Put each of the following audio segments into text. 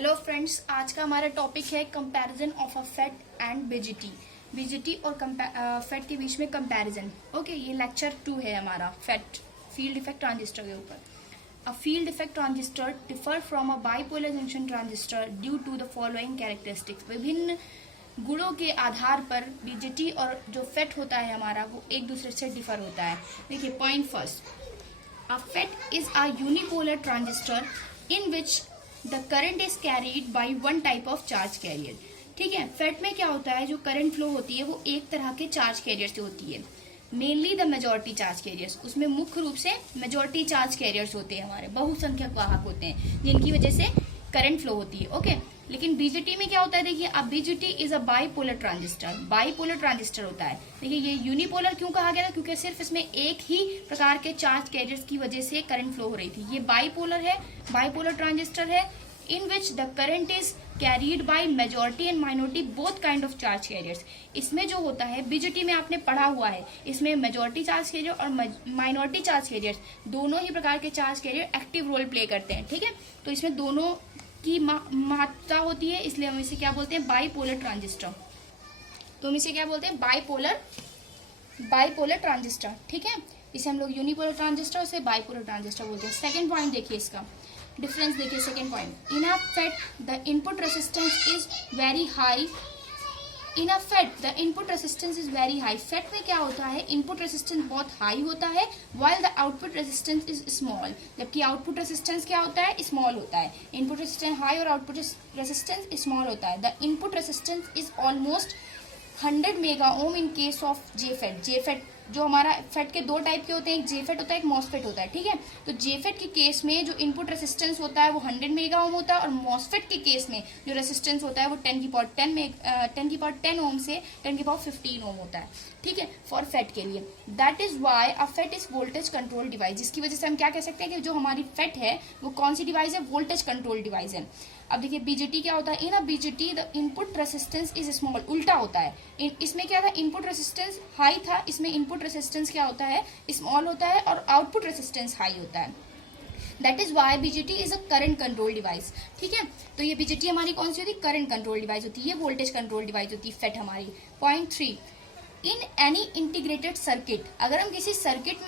Hello friends, आज का हमारा टॉपिक है comparison of a FET and BJT. BJT और फेट के बीच में कंपैरिजन। ओके, ये लेक्चर 2 है हमारा फेट फील्ड इफेक्ट ट्रांजिस्टर के ऊपर। A field effect transistor differ from a bipolar junction transistor due to the following characteristics. विभिन्न गुणों के आधार पर बीजीटी और जो फेट होता है हमारा वो एक दूसरे से डिफर होता है। देखिए, point first, a FET is a unipolar transistor in which the current is carried by one type of charge carrier. ठीक है, फेट में क्या होता है, जो करंट फ्लो होती है वो एक तरह के चार्ज कैरियर से होती है, mainly the majority charge carriers. उसमें मुख्य रूप से मेजोरिटी चार्ज कैरियर्स होते हैं, हमारे बहुसंख्यक वाहक होते हैं जिनकी वजह से करंट फ्लो होती है। ओके, लेकिन बीजीटी में क्या होता है, देखिए, अब BGT is a bipolar transistor. Bipolar transistor होता है। देखिए, ये यूनिपोलर क्यों कहा गया था, क्योंकि सिर्फ इसमें एक ही प्रकार के चार्ज कैरियर्स की वजह से करंट फ्लो हो रही थी। ये बाइपोलर है, बाइपोलर ट्रांजिस्टर है, in which the current is carried by majority and minority both kind of charge carriers. इसमें जो होता है, बीजीटी में आपने पढ़ा हुआ है, इसमें मेजोरिटी चार्ज कैरियर और माइनॉरिटी चार्ज कैरियर्स दोनों ही प्रकार के charge carrier active role play करते हैं। ठीक है, तो इसमें दोनों की महत्ता होती है, इसलिए हम इसे क्या बोलते हैं, बाइपोलर ट्रांजिस्टर। तो हम इसे क्या बोलते हैं, बाइपोलर ट्रांजिस्टर। ठीक है, इसे हम लोग यूनिपोलर ट्रांजिस्टर, उसे बाइपोलर ट्रांजिस्टर बोलते हैं। सेकंड पॉइंट देखिए, इसका डिफरेंस देखिए। Second point, in a FET the input resistance is very high. In a FET the input resistance is very high. FET में क्या होता है, इनपुट रेसिस्टेंस बहुत हाई होता है, while the output resistance is small. जबकि output resistance क्या होता है, स्मॉल होता है। इनपुट रेसिस्टेंस हाई और आउटपुट रेसिस्टेंस स्मॉल होता है। The input resistance is almost 100 mega ohm in case of JFET. JFET जो हमारा फेट के दो टाइप के होते हैं, एक जेफेट होता है, एक मॉसफेट होता है। ठीक है, तो जेफेट के केस में जो इनपुट रेसिस्टेंस होता है वो 100 मेगा ओम होता है, और मॉसफेट के केस में जो रेसिस्टेंस होता है वो 10 की पावर 10 ओम से 10 की पावर 15 ओम होता है। ठीक है, फॉर फेट के लिए। That is why a FET is voltage control device. जिसकी वजह से हम क्या कह सकते हैं कि जो हमारी फेट है वो कौन सी डिवाइस है, वोल्टेज कंट्रोल डिवाइस है। अब देखिए, बीजीटी क्या होता है, in a BJT the input resistance is small. उल्टा होता है, इसमें क्या था, इनपुट रेसिस्टेंस हाई था, इसमें इनपुट रेसिस्टेंस क्या होता है, स्मॉल होता है, और आउटपुट रेसिस्टेंस हाई होता है। That is why BJT is a current control device. ठीक है, तो ये बीजीटी हमारी कौन सी होती है, करंट कंट्रोल डिवाइस होती है, ये वोल्टेज कंट्रोल डिवाइस होती है फेट हमारी। Point 3, in any integrated circuit, अगर हम किसी सर्किट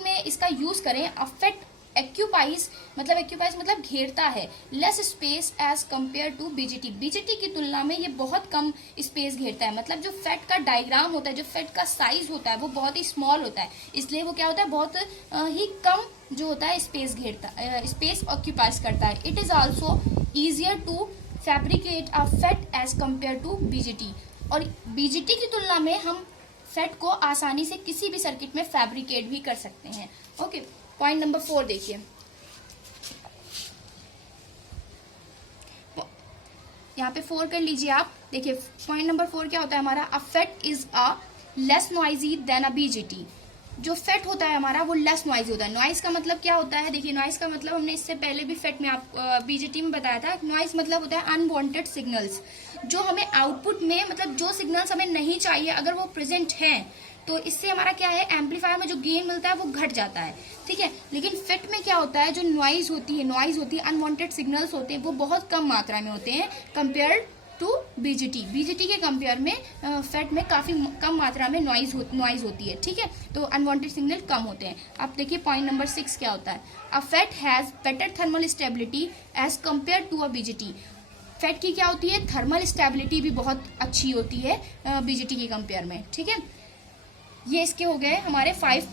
में इसका यूज करें, अ फेट एक्यूपाइज मतलब घेरता है, less space as compare to BJT. BJT की तुलना में ये बहुत कम स्पेस घेरता है। मतलब जो फेट का डायग्राम होता है, जो फेट का साइज होता है वो बहुत ही स्मॉल होता है, इसलिए वो क्या होता है, बहुत ही कम जो होता है स्पेस ऑक्यूपाइज करता है। It is also easier to fabricate a FET as compare to BJT. और बीजीटी की तुलना में हम फेट को आसानी से किसी भी सर्किट में फैब्रिकेट भी कर सकते हैं। ओके, पॉइंट नंबर 4 देखिए, यहाँ पे 4 कर लीजिए आप। देखिए, पॉइंट नंबर 4 क्या होता है हमारा, a FET is a less noisy than a BJT. जो फेट होता है हमारा वो लेस नॉइजी होता है। नॉइज का मतलब क्या होता है, देखिए, नॉइज का मतलब हमने इससे पहले भी फेट में बीजीटी में बताया था। नॉइज मतलब होता है अनवांटेड सिग्नल्स, जो हमें आउटपुट में, मतलब जो सिग्नल्स हमें नहीं चाहिए अगर वो प्रेजेंट हैं, तो इससे हमारा क्या है, एम्पलीफायर में जो गेन मिलता है वो घट जाता है। ठीक है, लेकिन फेट में क्या होता है, जो नॉइज होती है, अनवांटेड सिग्नल्स होते हैं, वो बहुत कम मात्रा में होते हैं कंपेयर टू बीजीटी। बीजीटी के कंपेयर में फेट में काफी कम मात्रा में नॉइज होती है। ठीक है, तो अनवांटेड सिग्नल कम होते हैं। अब देखिए, पॉइंट नंबर 6 क्या होता है, a FET has better thermal stability as compare to a BJT. FET की क्या होती है, थर्मल स्टेबिलिटी भी बहुत अच्छी होती है बीजीटी के कंपेयर में। ठीक है, ये इसके हो गए हमारे 5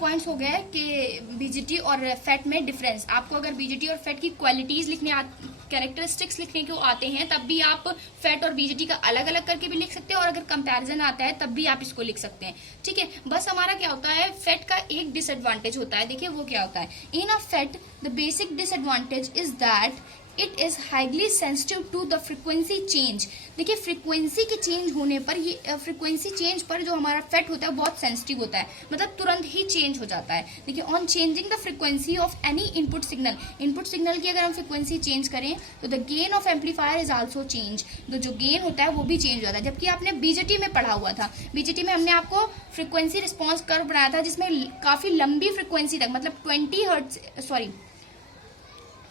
पॉइंट्स हो गए कि बीजीटी और फेट में डिफरेंस। आपको अगर बीजीटी और फेट की क्वालिटीज लिखने, कैरेक्टरिस्टिक्स लिखने को आते हैं, तब भी आप फेट और बीजीटी का अलग अलग करके भी लिख सकते हैं, और अगर कंपैरिजन आता है तब भी आप इसको लिख सकते हैं। ठीक है, बस हमारा क्या होता है, फेट का एक डिसएडवांटेज होता है। देखिए, वो क्या होता है, in a FET the basic disadvantage is that it is highly sensitive to the frequency change. देखिए, फ्रिक्वेंसी के चेंज होने पर, ये फ्रिक्वेंसी चेंज पर जो हमारा फेट होता है बहुत सेंसिटिव होता है, मतलब तुरंत ही चेंज हो जाता है। देखिए, on changing the frequency of any input signal की अगर हम फ्रिक्वेंसी चेंज करें तो the gain of amplifier is also change. तो जो गेन होता है वो भी चेंज हो जाता है। जबकि आपने बीजीटी में पढ़ा हुआ था, बीजीटी में हमने आपको फ्रिक्वेंसी रिस्पॉन्स कर्व बनाया था, जिसमें काफी लंबी फ्रिक्वेंसी तक, मतलब 20 हर्ट्ज,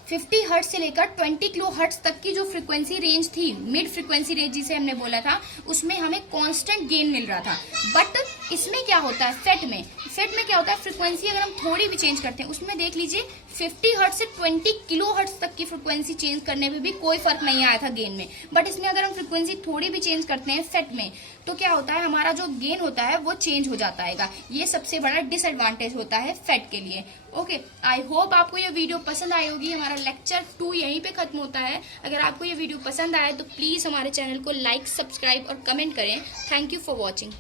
50 हर्ट्ज से लेकर 20 किलो हर्ट्ज तक की जो फ्रीक्वेंसी रेंज थी, मिड फ्रीक्वेंसी रेंज जिसे हमने बोला था, उसमें हमें कांस्टेंट गेन मिल रहा था। बट इसमें क्या होता है, फेट में क्या होता है, फ्रीक्वेंसी अगर हम थोड़ी भी चेंज करते हैं, उसमें देख लीजिए 50 हर्ट्ज से 20 किलो हर्ट्ज तक की फ्रीक्वेंसी चेंज करने में भी कोई फर्क नहीं आया था गेन में। बट इसमें अगर हम फ्रीक्वेंसी थोड़ी भी चेंज करते हैं फेट में, तो क्या होता है, हमारा जो गेन होता है वो चेंज हो जाता है। ये सबसे बड़ा डिसएडवांटेज होता है फेट के लिए। ओके, आई होप आपको ये वीडियो पसंद आई होगी। हमारा लेक्चर 2 यहीं पे खत्म होता है। अगर आपको ये वीडियो पसंद आए तो प्लीज हमारे चैनल को लाइक, सब्सक्राइब और कमेंट करें। Thank you for watching.